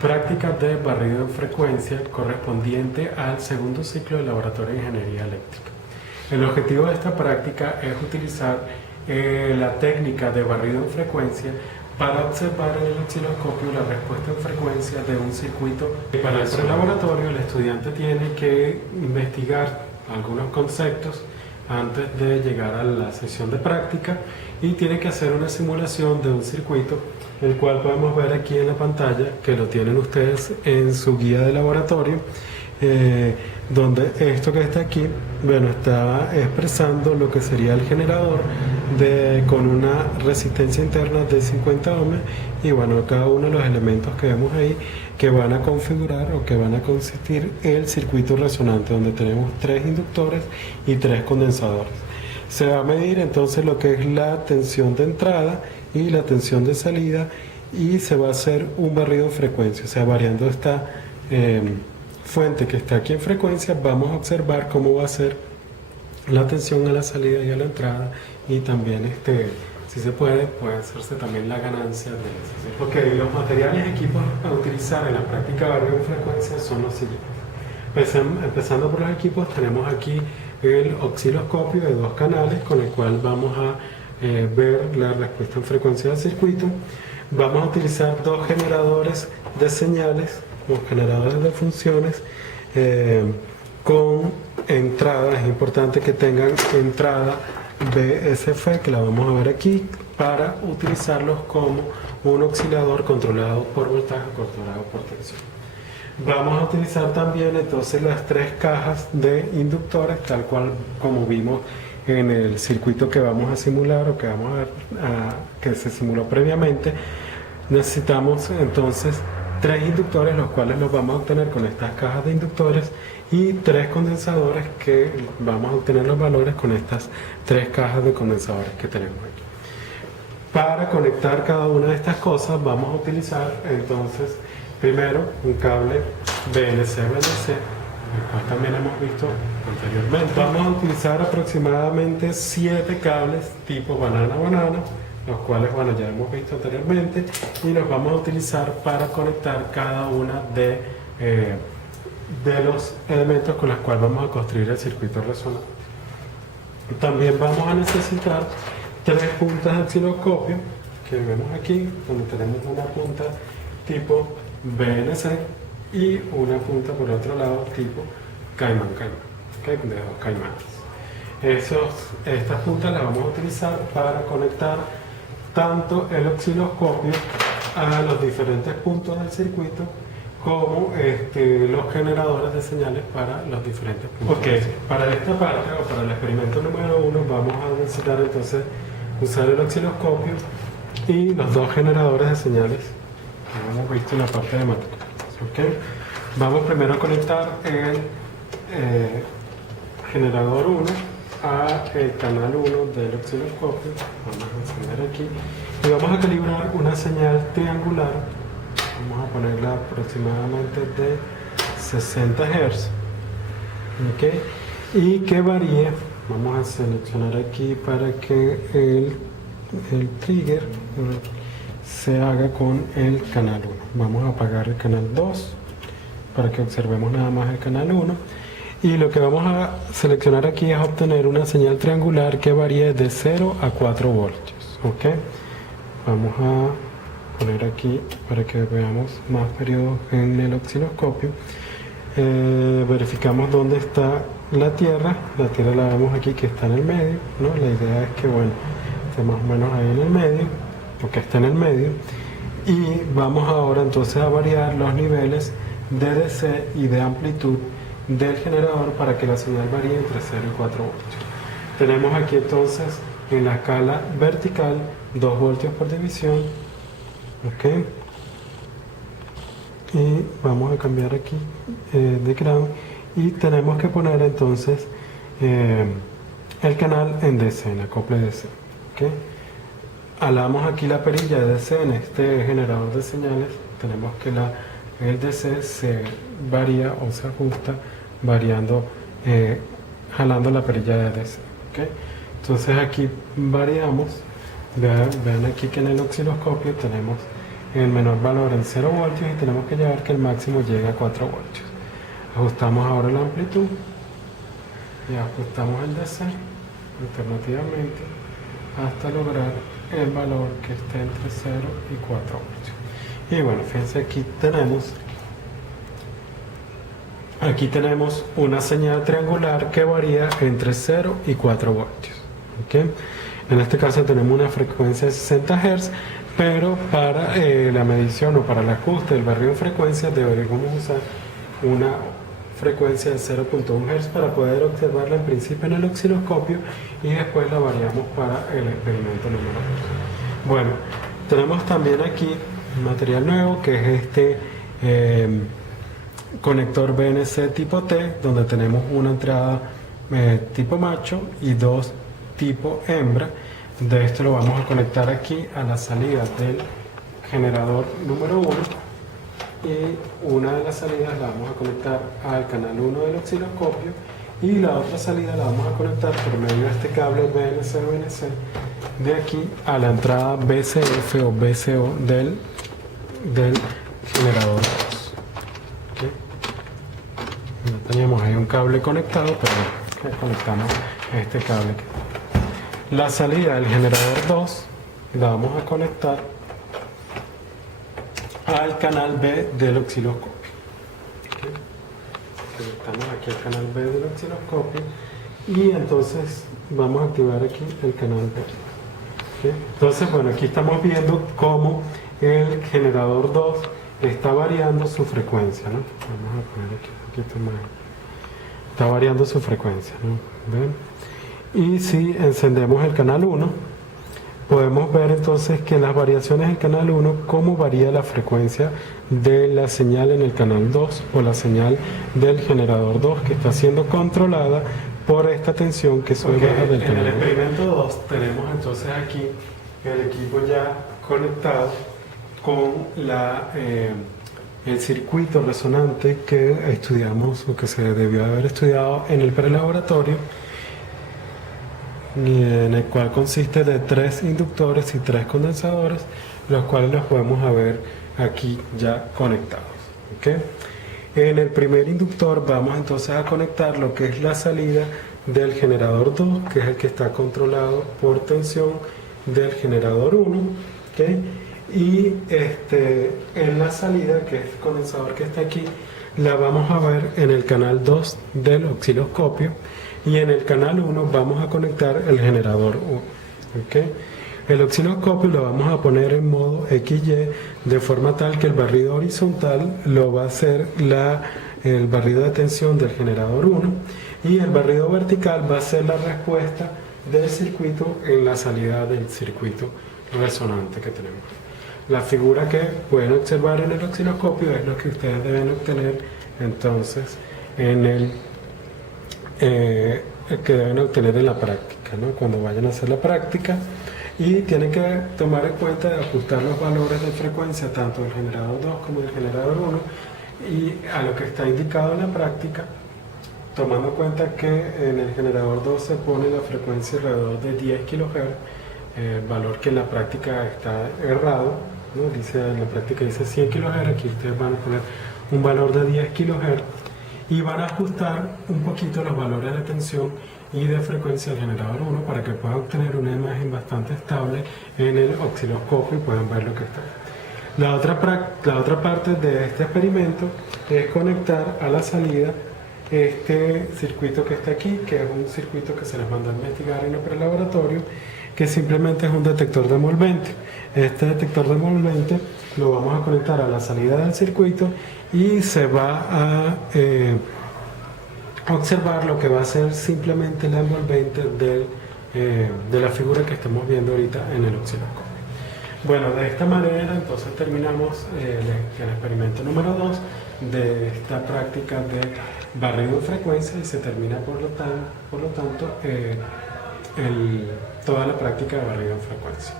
Práctica de barrido en frecuencia correspondiente al segundo ciclo del Laboratorio de Ingeniería Eléctrica. El objetivo de esta práctica es utilizar la técnica de barrido en frecuencia para observar en el osciloscopio la respuesta en frecuencia de un circuito. Para el laboratorio el estudiante tiene que investigar algunos conceptos antes de llegar a la sesión de práctica y tiene que hacer una simulación de un circuito, el cual podemos ver aquí en la pantalla, que lo tienen ustedes en su guía de laboratorio, donde esto que está aquí, bueno, está expresando lo que sería el generador con una resistencia interna de 50 ohms y bueno, cada uno de los elementos que vemos ahí que van a configurar o que van a consistir el circuito resonante, donde tenemos 3 inductores y 3 condensadores. Se va a medir entonces lo que es la tensión de entrada y la tensión de salida y se va a hacer un barrido de frecuencia, o sea, variando esta fuente que está aquí en frecuencia, vamos a observar cómo va a ser la tensión a la salida y a la entrada y también si se puede hacerse también la ganancia de ese. Ok, los materiales y equipos a utilizar en la práctica de barrido de frecuencia son los siguientes. Empezando por los equipos, tenemos aquí el osciloscopio de 2 canales con el cual vamos a ver la respuesta en frecuencia del circuito. Vamos a utilizar 2 generadores de señales o generadores de funciones con entrada. Es importante que tengan entrada BSF, que la vamos a ver aquí, para utilizarlos como un oscilador controlado por voltaje, controlado por tensión. Vamos a utilizar también entonces las 3 cajas de inductores, tal cual como vimos en el circuito que vamos a simular o que vamos que se simuló previamente. Necesitamos entonces 3 inductores, los cuales los vamos a obtener con estas cajas de inductores, y 3 condensadores que vamos a obtener los valores con estas 3 cajas de condensadores que tenemos aquí. Para conectar cada una de estas cosas vamos a utilizar entonces primero un cable BNC-BNC, el cual también hemos visto anteriormente. Vamos a utilizar aproximadamente 7 cables tipo banana-banana, los cuales, bueno, ya hemos visto anteriormente, y los vamos a utilizar para conectar cada una de los elementos con los cuales vamos a construir el circuito resonante. También vamos a necesitar 3 puntas de osciloscopio que vemos aquí, donde tenemos una punta tipo BNC y una punta por otro lado tipo Caimán-Caimán, ¿okay? De 2 caimanes. Estas puntas las vamos a utilizar para conectar tanto el osciloscopio a los diferentes puntos del circuito como los generadores de señales para los diferentes puntos. Ok, para esta parte o para el experimento número 1 vamos a necesitar entonces usar el osciloscopio y los 2 generadores de señales que hemos visto en la parte de matemáticas. Okay. Vamos primero a conectar el generador 1 al canal 1 del osciloscopio. Vamos a encender aquí y vamos a calibrar una señal triangular. Vamos a ponerla aproximadamente de 60 Hz, ¿okay? Y que varíe. Vamos a seleccionar aquí para que el trigger se haga con el canal 1. Vamos a apagar el canal 2 para que observemos nada más el canal 1. Y lo que vamos a seleccionar aquí es obtener una señal triangular que varíe de 0 a 4 voltios. ¿Okay? Vamos a poner aquí para que veamos más periodos en el osciloscopio. Verificamos dónde está la Tierra. La Tierra la vemos aquí que está en el medio, ¿no? La idea es que, bueno, esté más o menos ahí en el medio, o que esté en el medio. Y vamos ahora entonces a variar los niveles de DC y de amplitud del generador para que la señal varíe entre 0 y 4 voltios. Tenemos aquí entonces en la escala vertical 2 voltios por división. Ok, y vamos a cambiar aquí de ground y tenemos que poner entonces el canal en DC, en acople DC. Okay. Alamos aquí la perilla de DC en este generador de señales. Tenemos que el DC se varía o se ajusta variando, jalando la perilla de DC. Okay. Entonces aquí variamos. Vean aquí que en el osciloscopio tenemos el menor valor en 0 voltios y tenemos que llevar que el máximo llegue a 4 voltios. Ajustamos ahora la amplitud y ajustamos el DC alternativamente hasta lograr el valor que esté entre 0 y 4 voltios. Y bueno, fíjense, aquí tenemos una señal triangular que varía entre 0 y 4 voltios. ¿Okay? En este caso tenemos una frecuencia de 60 Hz, pero para la medición o para el ajuste del barrido en frecuencia deberíamos usar una frecuencia de 0.1 Hz para poder observarla en principio en el osciloscopio y después la variamos para el experimento número 2. Bueno, tenemos también aquí un material nuevo que es este conector BNC tipo T, donde tenemos una entrada tipo macho y dos tipo hembra. De esto lo vamos a conectar aquí a la salida del generador número 1 y una de las salidas la vamos a conectar al canal 1 del osciloscopio y la otra salida la vamos a conectar por medio de este cable BNC de aquí a la entrada BCF o BCO del generador 2. ¿Okay? No teníamos ahí un cable conectado, pero conectamos este cable aquí. La salida del generador 2 la vamos a conectar al canal B del osciloscopio. ¿Okay? Conectamos aquí al canal B del osciloscopio y entonces vamos a activar aquí el canal B. ¿Okay? Entonces, bueno, aquí estamos viendo cómo el generador 2 está variando su frecuencia, ¿no? Vamos a poner aquí está variando su frecuencia, ¿no? ¿Ven? Y si encendemos el canal 1, podemos ver entonces que las variaciones del canal 1, cómo varía la frecuencia de la señal en el canal 2 o la señal del generador 2 que está siendo controlada por esta tensión que sube baja del canal 1. En el experimento 2 tenemos entonces aquí el equipo ya conectado con el circuito resonante que estudiamos o que se debió haber estudiado en el prelaboratorio, en el cual consiste de 3 inductores y 3 condensadores, los cuales los podemos ver aquí ya conectados. ¿Okay? En el primer inductor vamos entonces a conectar lo que es la salida del generador 2, que es el que está controlado por tensión del generador 1. ¿Okay? Y en la salida, que es el condensador que está aquí, la vamos a ver en el canal 2 del osciloscopio. Y en el canal 1 vamos a conectar el generador 1. ¿Okay? El osciloscopio lo vamos a poner en modo XY de forma tal que el barrido horizontal lo va a hacer el barrido de tensión del generador 1 y el barrido vertical va a ser la respuesta del circuito en la salida del circuito resonante que tenemos. La figura que pueden observar en el osciloscopio es lo que ustedes deben obtener entonces que deben obtener en la práctica, ¿no? Cuando vayan a hacer la práctica, y tienen que tomar en cuenta de ajustar los valores de frecuencia tanto del generador 2 como del generador 1 y a lo que está indicado en la práctica, tomando en cuenta que en el generador 2 se pone la frecuencia alrededor de 10 kHz, valor que en la práctica está errado, ¿no? En la práctica dice 100 kHz, aquí ustedes van a poner un valor de 10 kHz y van a ajustar un poquito los valores de tensión y de frecuencia del generador 1 para que puedan obtener una imagen bastante estable en el osciloscopio y puedan ver lo que está. La otra parte de este experimento es conectar a la salida este circuito que está aquí, que es un circuito que se les mandó a investigar en el prelaboratorio, que simplemente es un detector de envolvente. Este detector de envolvente lo vamos a conectar a la salida del circuito y se va a observar lo que va a ser simplemente la envolvente de la figura que estamos viendo ahorita en el osciloscopio. Bueno, de esta manera entonces terminamos el experimento número 2 de esta práctica de barrido en frecuencia y se termina por lo tanto toda la práctica de barrido en frecuencia.